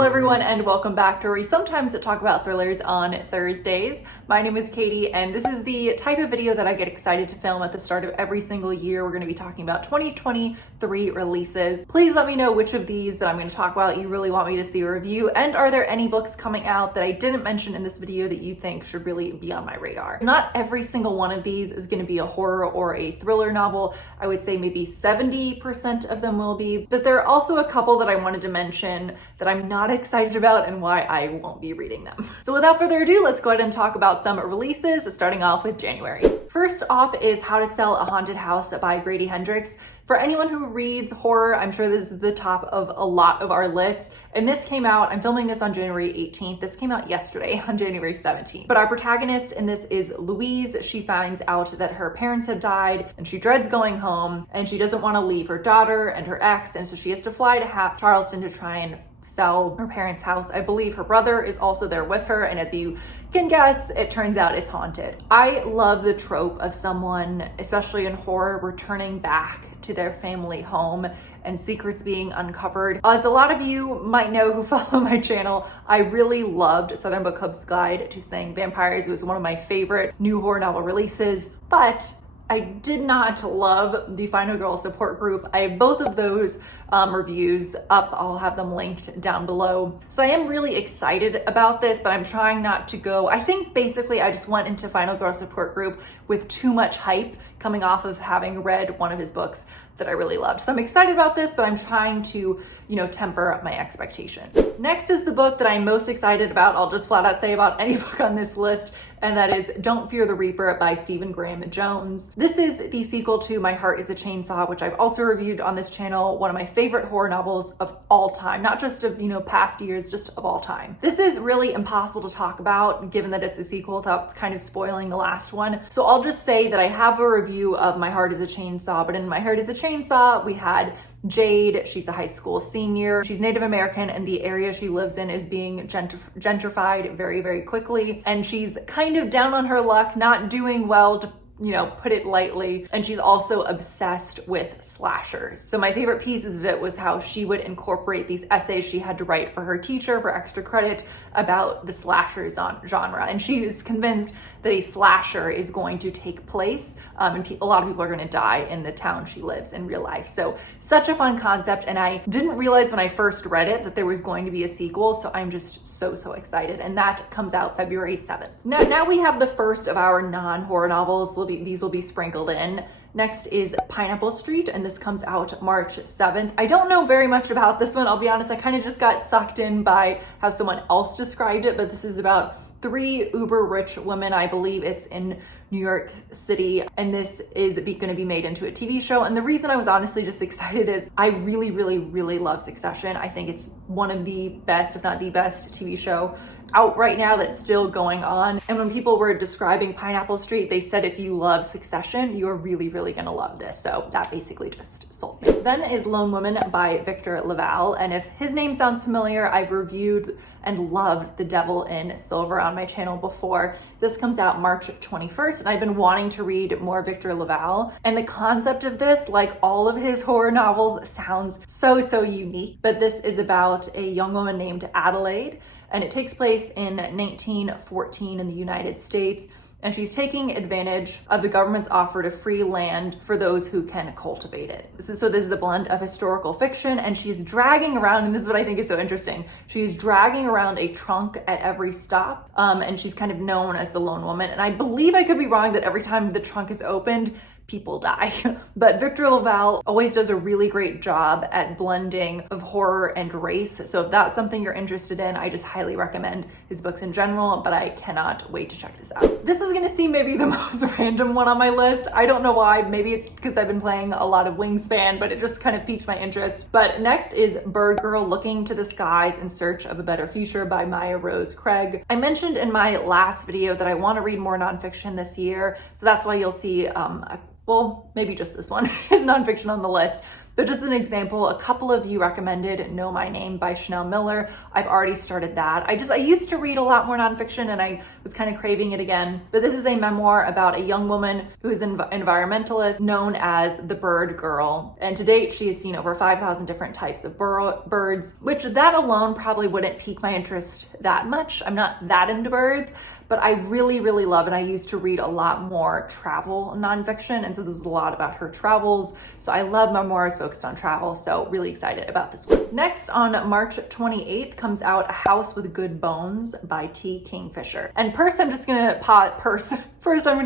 Hello everyone and welcome back to where we sometimes talk about thrillers on Thursdays. My name is Katie and this is the type of video that I get excited to film at the start of every single year. We're going to be talking about 2023 releases. Please let me know which of these that I'm going to talk about you really want me to see a review, and are there any books coming out that I didn't mention in this video that you think should really be on my radar. Not every single one of these is going to be a horror or a thriller novel. I would say maybe 70% of them will be, but there are also a couple that I wanted to mention that I'm not excited about and why I won't be reading them. So without further ado, let's go ahead and talk about some releases, starting off with January. First off is How to Sell a Haunted House by Grady Hendrix. For anyone who reads horror, I'm sure this is the top of a lot of our lists. And this came out, I'm filming this on January 18th. This came out yesterday on January 17th. But our protagonist in this is Louise. She finds out that her parents have died and she dreads going home, and she doesn't want to leave her daughter and her ex. And so she has to fly to Charleston to try and sell her parents' house. I believe her brother is also there with her, and as you can guess, it turns out it's haunted. I love the trope of someone, especially in horror, returning back to their family home and secrets being uncovered. As a lot of you might know who follow my channel, I really loved Southern Book Club's Guide to Slaying Vampires. It was one of my favorite new horror novel releases, but I did not love the Final Girl support group. I have both of those reviews up. I'll have them linked down below. So I am really excited about this, but I'm trying not to go. I think basically I just went into Final Girl support group with too much hype coming off of having read one of his books that I really loved. So I'm excited about this, but I'm trying to, temper my expectations. Next is the book that I'm most excited about. I'll just flat out say about any book on this list, and that is Don't Fear the Reaper by Stephen Graham Jones. This is the sequel to My Heart is a Chainsaw, which I've also reviewed on this channel, one of my favorite horror novels of all time, not just of, past years, just of all time. This is really impossible to talk about given that it's a sequel without kind of spoiling the last one. So I'll just say that I have a review of My Heart is a Chainsaw, but in My Heart is a Chainsaw, we had Jade. She's a high school senior. She's Native American, and the area she lives in is being gentrified very, very quickly. And she's kind of down on her luck, not doing well, to put it lightly. And she's also obsessed with slashers. So my favorite pieces of it was how she would incorporate these essays she had to write for her teacher for extra credit about the slasher genre. And she is convinced that a slasher is going to take place and a lot of people are going to die in the town she lives in real life. So such a fun concept, and I didn't realize when I first read it that there was going to be a sequel, so I'm just so excited, and that comes out February 7th. Now we have the first of our non-horror novels. These will be sprinkled in. Next is Pineapple Street, and this comes out March 7th. I don't know very much about this one, I'll be honest. I kind of just got sucked in by how someone else described it, but this is about 3 uber rich women. I believe it's in New York City, and this is going to be made into a TV show. And the reason I was honestly just excited is I really love Succession. I think it's one of the best, if not the best, TV show out right now that's still going on. And when people were describing Pineapple Street, they said if you love Succession, you're really gonna love this. So that basically just sold me. Then is Lone Woman by Victor LaValle, and if his name sounds familiar, I've reviewed and loved The Devil in Silver on my channel before. This comes out March 21st, and I've been wanting to read more Victor LaValle. And the concept of this, like all of his horror novels, sounds so unique. But this is about a young woman named Adelaide, and it takes place in 1914 in the United States. And she's taking advantage of the government's offer to free land for those who can cultivate it. So this is a blend of historical fiction, and she's dragging around, and this is what I think is so interesting, she's dragging around a trunk at every stop, and she's kind of known as the Lone Woman. And I believe, I could be wrong, that every time the trunk is opened, people die. But Victor LaValle always does a really great job at blending of horror and race. So if that's something you're interested in, I just highly recommend his books in general, but I cannot wait to check this out. This is gonna seem maybe the most random one on my list. I don't know why. Maybe it's because I've been playing a lot of Wingspan, but it just kind of piqued my interest. But next is Bird Girl Looking to the Skies in Search of a Better Future by Maya Rose Craig. I mentioned in my last video that I want to read more nonfiction this year, so that's why you'll see well, maybe just this one is nonfiction on the list. But just an example, a couple of you recommended Know My Name by Chanel Miller. I've already started that. I used to read a lot more nonfiction and I was kind of craving it again. But this is a memoir about a young woman who is an environmentalist known as the Bird Girl. And to date, she has seen over 5,000 different types of birds, which that alone probably wouldn't pique my interest that much. I'm not that into birds, but I really, really love it. I used to read a lot more travel nonfiction, and so this is a lot about her travels. So I love memoirs focused on travel, so really excited about this one. Next, on March 28th, comes out A House with Good Bones by T. Kingfisher. And first, I'm gonna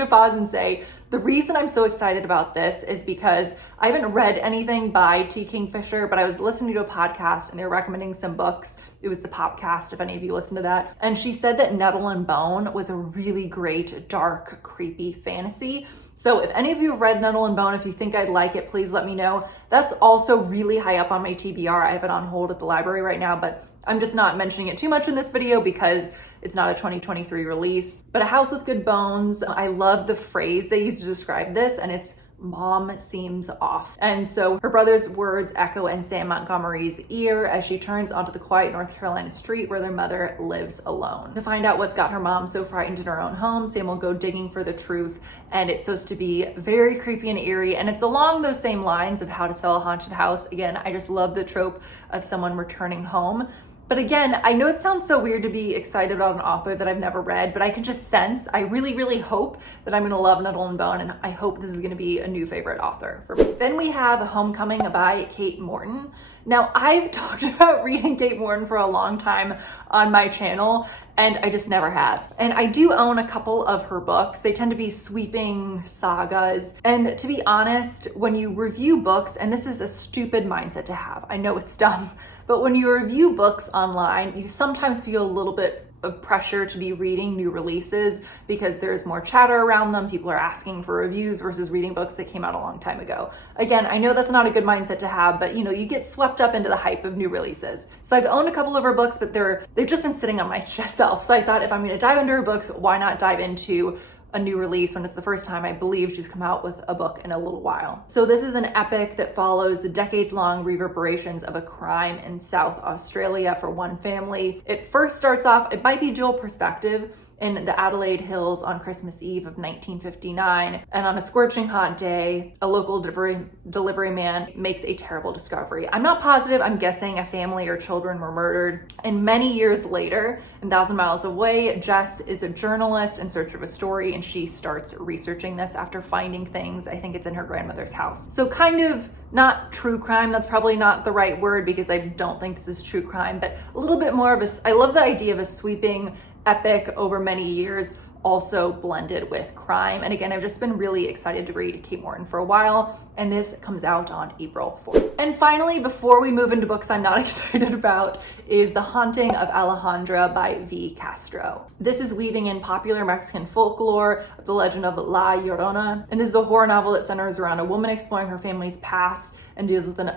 pause and say, the reason I'm so excited about this is because I haven't read anything by T. Kingfisher, but I was listening to a podcast and they were recommending some books. It was the Popcast, if any of you listen to that. And she said that Nettle and Bone was a really great, dark, creepy fantasy. So if any of you have read Nettle and Bone, if you think I'd like it, please let me know. That's also really high up on my TBR. I have it on hold at the library right now, but I'm just not mentioning it too much in this video because it's not a 2023 release. But A House with Good Bones, I love the phrase they use to describe this, and it's "Mom seems off." And so her brother's words echo in Sam Montgomery's ear as she turns onto the quiet North Carolina street where their mother lives alone. To find out what's got her mom so frightened in her own home, Sam will go digging for the truth, and it's supposed to be very creepy and eerie, and it's along those same lines of How to Sell a Haunted House. Again, I just love the trope of someone returning home. But again, I know it sounds so weird to be excited about an author that I've never read, but I can just sense, I really, really hope that I'm gonna love Nettle and Bone, and I hope this is gonna be a new favorite author for me. Then we have Homecoming by Kate Morton. Now, I've talked about reading Kate Morton for a long time on my channel, and I just never have. And I do own a couple of her books. They tend to be sweeping sagas. And to be honest, when you review books, and this is a stupid mindset to have, I know it's dumb, but when you review books online, you sometimes feel a little bit of pressure to be reading new releases because there's more chatter around them. People are asking for reviews versus reading books that came out a long time ago. Again, I know that's not a good mindset to have, but you get swept up into the hype of new releases. So I've owned a couple of her books, but they've just been sitting on my shelf. So I thought if I'm gonna dive into her books, why not dive into a new release when it's the first time I believe she's come out with a book in a little while. So this is an epic that follows the decades-long reverberations of a crime in South Australia for one family. It first starts off, it might be dual perspective, in the Adelaide Hills on Christmas Eve of 1959. And on a scorching hot day, a local delivery man makes a terrible discovery. I'm not positive, I'm guessing a family or children were murdered. And many years later, 1,000 miles away, Jess is a journalist in search of a story, and she starts researching this after finding things. I think it's in her grandmother's house. So kind of not true crime, that's probably not the right word because I don't think this is true crime, but a little bit more of I love the idea of a sweeping epic over many years, also blended with crime. And again, I've just been really excited to read Kate Morton for a while, and this comes out on April 4th. And finally, before we move into books I'm not excited about, is The Haunting of Alejandra by V. Castro. This is weaving in popular Mexican folklore of the legend of La Llorona, and this is a horror novel that centers around a woman exploring her family's past and deals with an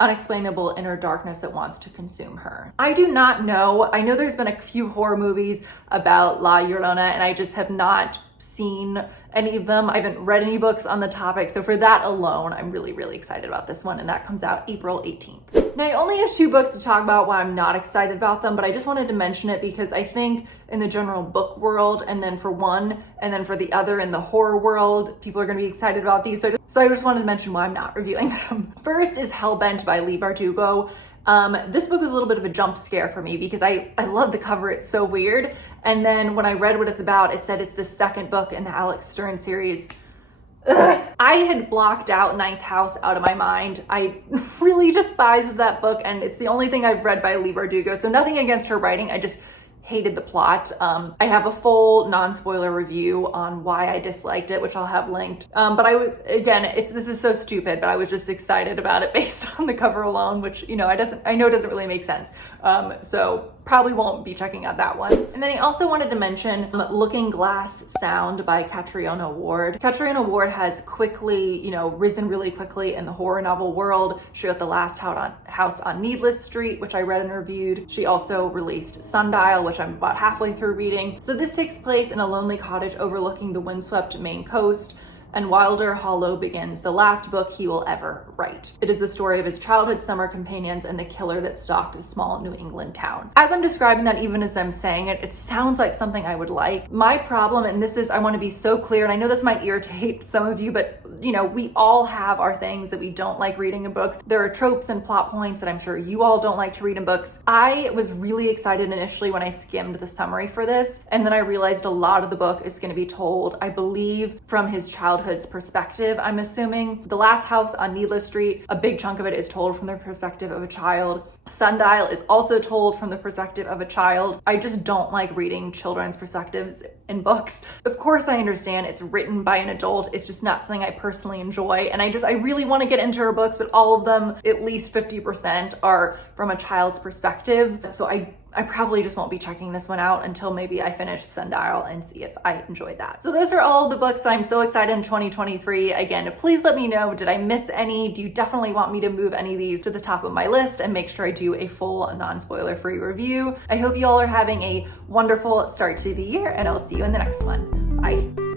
unexplainable inner darkness that wants to consume her. I do not know. I know there's been a few horror movies about La Llorona, and I just have not seen any of them. I haven't read any books on the topic. So for that alone, I'm really, really excited about this one, and that comes out April 18th. Now, I only have 2 books to talk about why I'm not excited about them, but I just wanted to mention it because I think in the general book world, and then for one, and then for the other in the horror world, people are gonna be excited about these. So I just wanted to mention why I'm not reviewing them. First is Hellbent by Leigh Bardugo. This book was a little bit of a jump scare for me because I love the cover, it's so weird. And then when I read what it's about, it said it's the second book in the Alex Stern series. I had blocked out Ninth House out of my mind. I really despised that book, and it's the only thing I've read by Leigh Bardugo, so nothing against her writing, I just hated the plot. I have a full non-spoiler review on why I disliked it, which I'll have linked. But I was, again, this is so stupid, but I was just excited about it based on the cover alone, which, I know it doesn't really make sense. So probably won't be checking out that one. And then I also wanted to mention Looking Glass Sound by Catriona Ward. Catriona Ward has quickly, risen really quickly in the horror novel world. She wrote The Last House on Needless Street, which I read and reviewed. She also released Sundial, which I'm about halfway through reading. So this takes place in a lonely cottage overlooking the windswept Maine coast. and Wilder Hollow begins the last book he will ever write. It is the story of his childhood summer companions and the killer that stalked a small New England town. As I'm describing that, even as I'm saying it, it sounds like something I would like. My problem, and this is, I want to be so clear, and I know this might irritate some of you, but you know, we all have our things that we don't like reading in books. There are tropes and plot points that I'm sure you all don't like to read in books. I was really excited initially when I skimmed the summary for this, and then I realized a lot of the book is going to be told, I believe, from his childhood's perspective. I'm assuming The Last House on Needless Street, a big chunk of it is told from the perspective of a child. Sundial is also told from the perspective of a child. I just don't like reading children's perspectives in books. Of course, I understand it's written by an adult. It's just not something I personally enjoy. And I really want to get into her books, but all of them, at least 50%, are from a child's perspective. So I probably just won't be checking this one out until maybe I finish Sundial and see if I enjoy that. So those are all the books that I'm so excited in 2023. Again, please let me know, did I miss any? Do you definitely want me to move any of these to the top of my list and make sure I do a full non-spoiler free review? I hope you all are having a wonderful start to the year, and I'll see you in the next one. Bye.